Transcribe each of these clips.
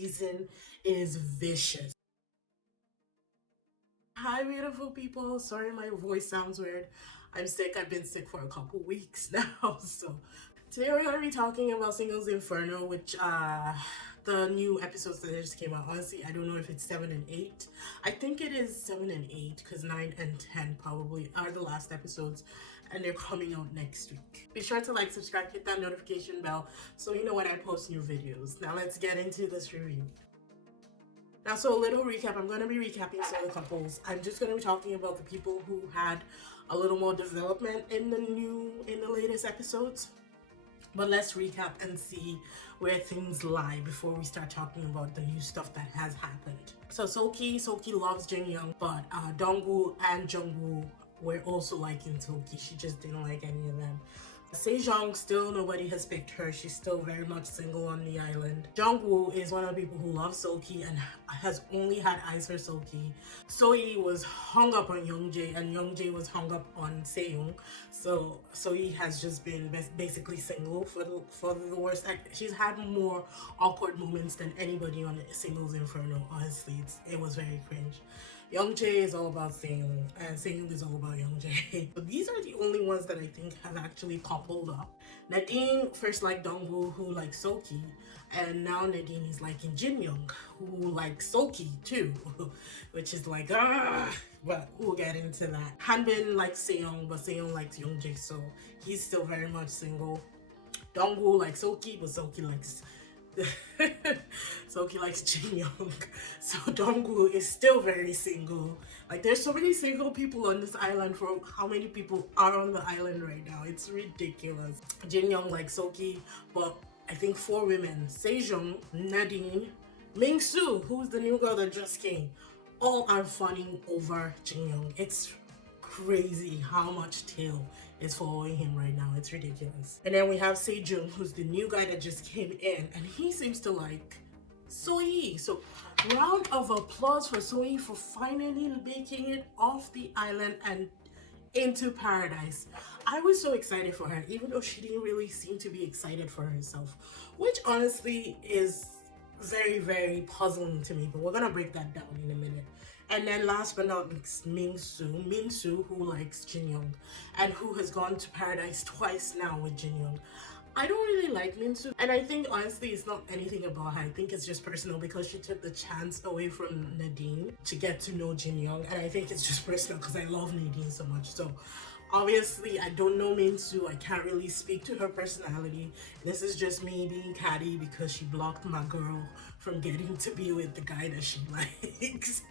season is vicious. Hi, beautiful people. Sorry, my voice sounds weird. I'm sick. I've been sick for a couple weeks now. So today we're gonna be talking about Singles Inferno, which the new episodes that just came out. Honestly, I don't know if it's 7 and 8. I think it is 7 and 8 because 9 and 10 probably are the last episodes, and they're coming out next week. Be sure to like, subscribe, hit that notification bell so you know when I post new videos. Now let's get into this review. Now, so a little recap. I'm going to be recapping some of the couples. I'm just going to be talking about the people who had a little more development in the latest episodes. But let's recap and see where things lie before we start talking about the new stuff that has happened. So Soki loves Jin-kyung, but Dong-woo and jong-woo were also liking Soki. She just didn't like any of them. Sejong, still nobody has picked her. She's still very much single on the island. Jong-woo is one of the people who loves Soki and has only had eyes for Soki. Soyi was hung up on Youngjae and Youngjae was hung up on Sejong. So Soyi has just been basically single for the worst. She's had more awkward moments than anybody on Singles Inferno. Honestly, it was very cringe. Youngjae is all about Sejong, and Sejong is all about Youngjae. But these are the only ones that I think have actually coupled up. Nadine first liked Dong-woo, who likes Soki, and now Nadine is liking Jin-kyung, who likes Soki too, which is like, but we'll get into that. Hanbin likes Sejong, but Sejong likes Youngjae, so he's still very much single. Dong-woo likes Soki, but Soki likes Soki likes Jin-kyung. So Dong-woo is still very single. Like, there's so many single people on this island for how many people are on the island right now. It's ridiculous. Jin-kyung likes Soki, but I think 4 women: Sejong, Nadine, Ming-soo, who's the new girl that just came, all are fawning over Jin-kyung. It's crazy how much tail is following him right now. It's ridiculous. And then we have Sejong, who's the new guy that just came in, and he seems to like Soyi. So round of applause for Soyi for finally making it off the island and into paradise. I was so excited for her, even though she didn't really seem to be excited for herself, which honestly is very, very puzzling to me, but we're gonna break that down in a minute. And then last but not least, Ming-soo, who likes Jin-kyung and who has gone to paradise twice now with Jin-kyung. I don't really like Ming-soo, and I think honestly it's not anything about her. I think it's just personal because she took the chance away from Nadine to get to know Jin-kyung, and I think it's just personal because I love Nadine so much. So obviously I don't know Ming-soo. I can't really speak to her personality. This is just me being catty because she blocked my girl from getting to be with the guy that she likes.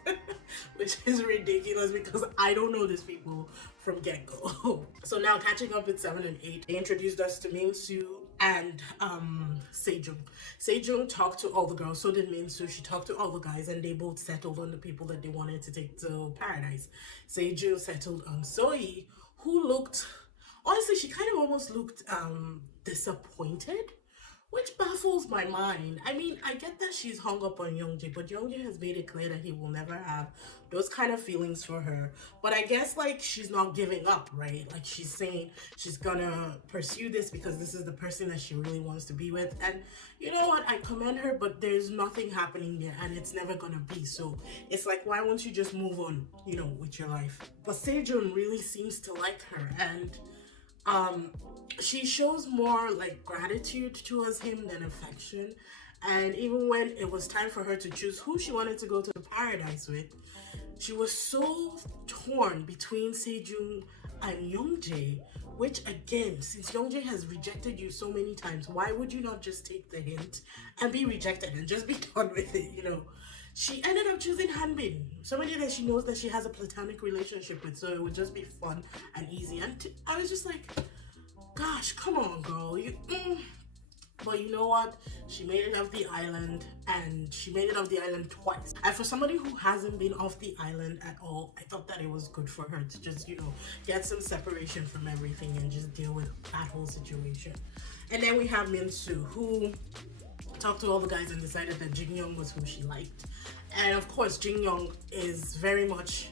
Which is ridiculous because I don't know these people from get-go. So now catching up with 7 and 8, they introduced us to Ming-soo and Sejong. Sejong talked to all the girls, so did Ming-soo. She talked to all the guys and they both settled on the people that they wanted to take to paradise. Sejong settled on Soyi, who looked, honestly, she kind of almost looked disappointed, which baffles my mind. I mean, I get that she's hung up on Youngjae, but Youngjae has made it clear that he will never have those kind of feelings for her. But I guess, like, she's not giving up, right? Like, she's saying she's gonna pursue this because this is the person that she really wants to be with. And you know what? I commend her, but there's nothing happening there, and it's never gonna be. So it's like, why won't you just move on, you know, with your life? But Sejong really seems to like her, and she shows more like gratitude towards him than affection. And even when it was time for her to choose who she wanted to go to paradise with, she was so torn between Sejong and Youngjae, which again, since Youngjae has rejected you so many times, why would you not just take the hint and be rejected and just be done with it, you know? She ended up choosing Hanbin, somebody that she knows that she has a platonic relationship with, so it would just be fun and easy. And I was just like, gosh, come on, girl. But you know what? She made it off the island, and she made it off the island twice. And for somebody who hasn't been off the island at all, I thought that it was good for her to just, you know, get some separation from everything and just deal with that whole situation. And then we have Ming-soo, who talked to all the guys and decided that Jin-kyung was who she liked. And of course, Jin-kyung is very much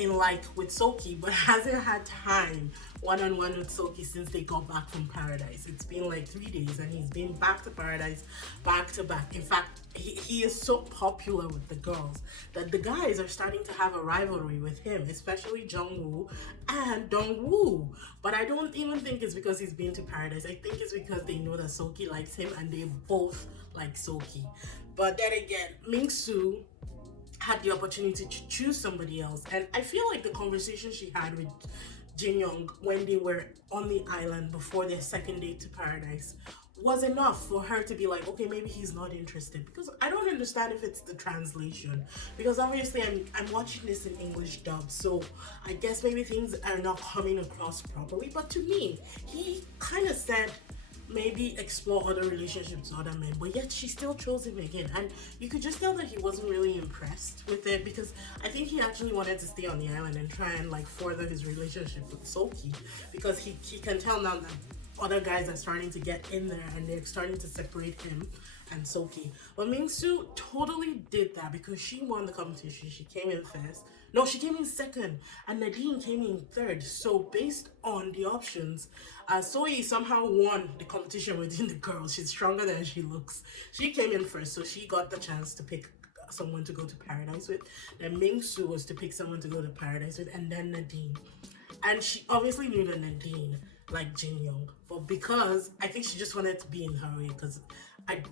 in like with Soki, but hasn't had time one-on-one with Soki since they got back from Paradise. It's been like 3 days and he's been back to Paradise back to back. In fact, he is so popular with the girls that the guys are starting to have a rivalry with him, especially Jong-woo and Dong-woo. But I don't even think it's because he's been to Paradise. I think it's because they know that Soki likes him and they both like Soki. But then again, Ming-soo had the opportunity to choose somebody else, and I feel like the conversation she had with Jin-kyung when they were on the island before their second date to Paradise was enough for her to be like, okay, maybe he's not interested. Because I don't understand if it's the translation, because obviously I'm watching this in English dub, so I guess maybe things are not coming across properly. But to me, he kind of said maybe explore other relationships with other men, but yet she still chose him again. And you could just tell that he wasn't really impressed with it, because I think he actually wanted to stay on the island and try and like further his relationship with Soki, because he can tell now that other guys are starting to get in there and they're starting to separate him and Soki. But Ming-soo totally did that because she won the competition. She came in first. No, she came in second, and Nadine came in third. So based on the options, Soyi somehow won the competition within the girls. She's stronger than she looks. She came in first, so she got the chance to pick someone to go to Paradise with. Then Ming-soo was to pick someone to go to Paradise with, and then Nadine. And she obviously knew that Nadine like Jin-kyung, but because I think she just wanted to be in her way, because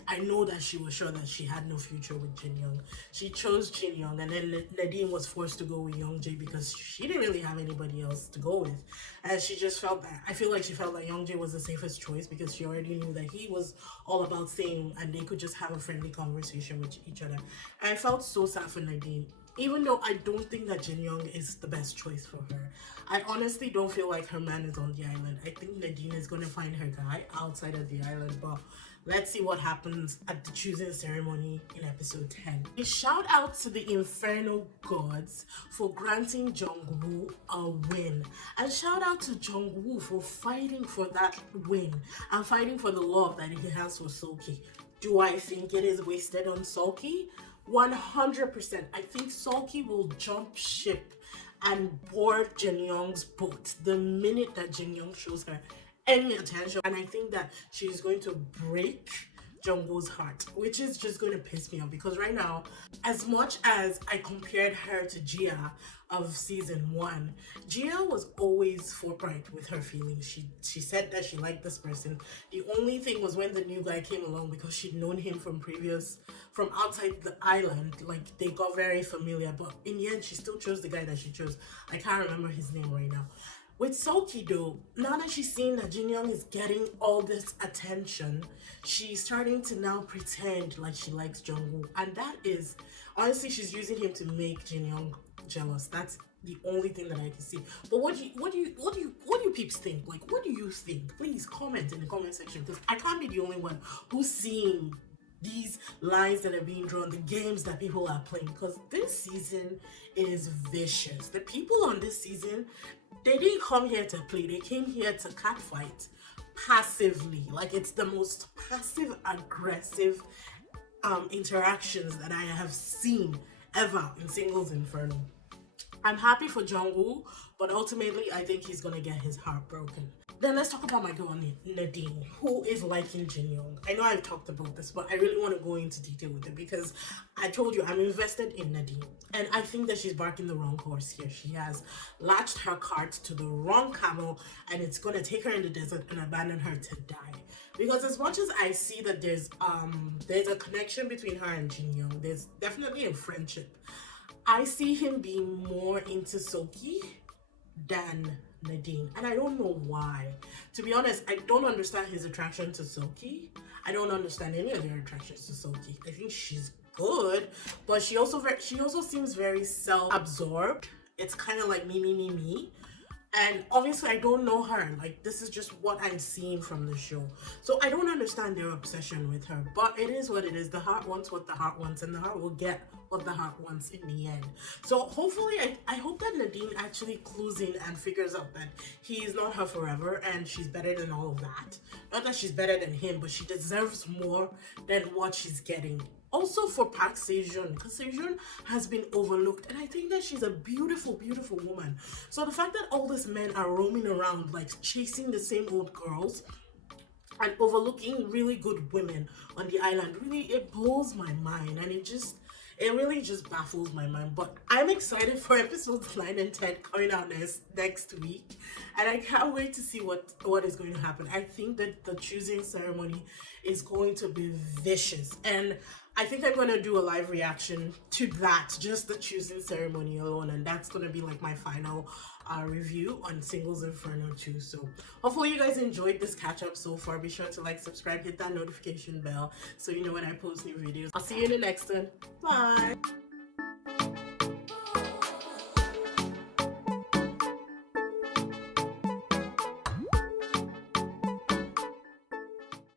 I know that she was sure that she had no future with Jin-kyung. She chose Jin-kyung, and then Nadine was forced to go with Youngjae because she didn't really have anybody else to go with, and she just felt that, I feel like she felt that Youngjae was the safest choice because she already knew that he was all about staying and they could just have a friendly conversation with each other. And I felt so sad for Nadine, even though I don't think that Jin-kyung is the best choice for her. I honestly don't feel like her man is on the island. I think Nadine is going to find her guy outside of the island, but let's see what happens at the choosing ceremony in episode 10. A shout out to the Inferno gods for granting Jong-woo a win. And shout out to Jong-woo for fighting for that win and fighting for the love that he has for Soki. Do I think it is wasted on Soki? 100%. I think Soki will jump ship and board Jin-kyung's boat the minute that Jin-kyung shows her any attention. And I think that she's going to break Jung-woo's heart, which is just going to piss me off, because right now, as much as I compared her to Gia of season 1, Gia was always forthright with her feelings. She said that she liked this person. The only thing was when the new guy came along, because she'd known him from outside the island, like they got very familiar, but in the end she still chose the guy that she chose. I can't remember his name right now. With Soki though, now that she's seeing that Jin-kyung is getting all this attention, she's starting to now pretend like she likes Jung-woo. And that is, honestly, she's using him to make Jin-kyung jealous. That's the only thing that I can see. But what do you peeps think? Like, what do you think? Please comment in the comment section, because I can't be the only one who's seeing these lines that are being drawn, the games that people are playing, because this season is vicious. The people on this season, they didn't come here to play, they came here to catfight passively. Like, it's the most passive aggressive interactions that I have seen ever in Singles Inferno. I'm happy for Jung-woo, but ultimately I think he's gonna get his heart broken. Then let's talk about my girl Nadine, who is liking Jin-kyung. I know I've talked about this, but I really want to go into detail with it, because I told you I'm invested in Nadine. And I think that she's barking the wrong horse here. She has latched her cart to the wrong camel, and it's going to take her in the desert and abandon her to die. Because as much as I see that there's a connection between her and Jin-kyung, there's definitely a friendship, I see him being more into Soki than Nadine, and I don't know why. To be honest, I don't understand his attraction to Soki. I don't understand any of their attractions to Soki. I think she's good, but she also seems very self-absorbed. It's kind of like me. And obviously I don't know her. Like, this is just what I'm seeing from the show. So I don't understand their obsession with her, but it is what it is. The heart wants what the heart wants, and the heart will get what the heart wants in the end. So hopefully, I hope that Nadine actually clues in and figures out that he is not her forever and she's better than all of that. Not that she's better than him, but she deserves more than what she's getting Also for Park Sejun, because Sejun has been overlooked, and I think that she's a beautiful, beautiful woman. So the fact that all these men are roaming around like chasing the same old girls and overlooking really good women on the island, really, it blows my mind, and it really just baffles my mind. But I'm excited for episodes 9 and 10 coming out next week, and I can't wait to see what is going to happen. I think that the choosing ceremony is going to be vicious, and I think I'm gonna do a live reaction to that, just the choosing ceremony alone, and that's gonna be like my final review on Singles Inferno 2. So hopefully you guys enjoyed this catch up so far. Be sure to like, subscribe, hit that notification bell so you know when I post new videos. I'll see you in the next one. Bye.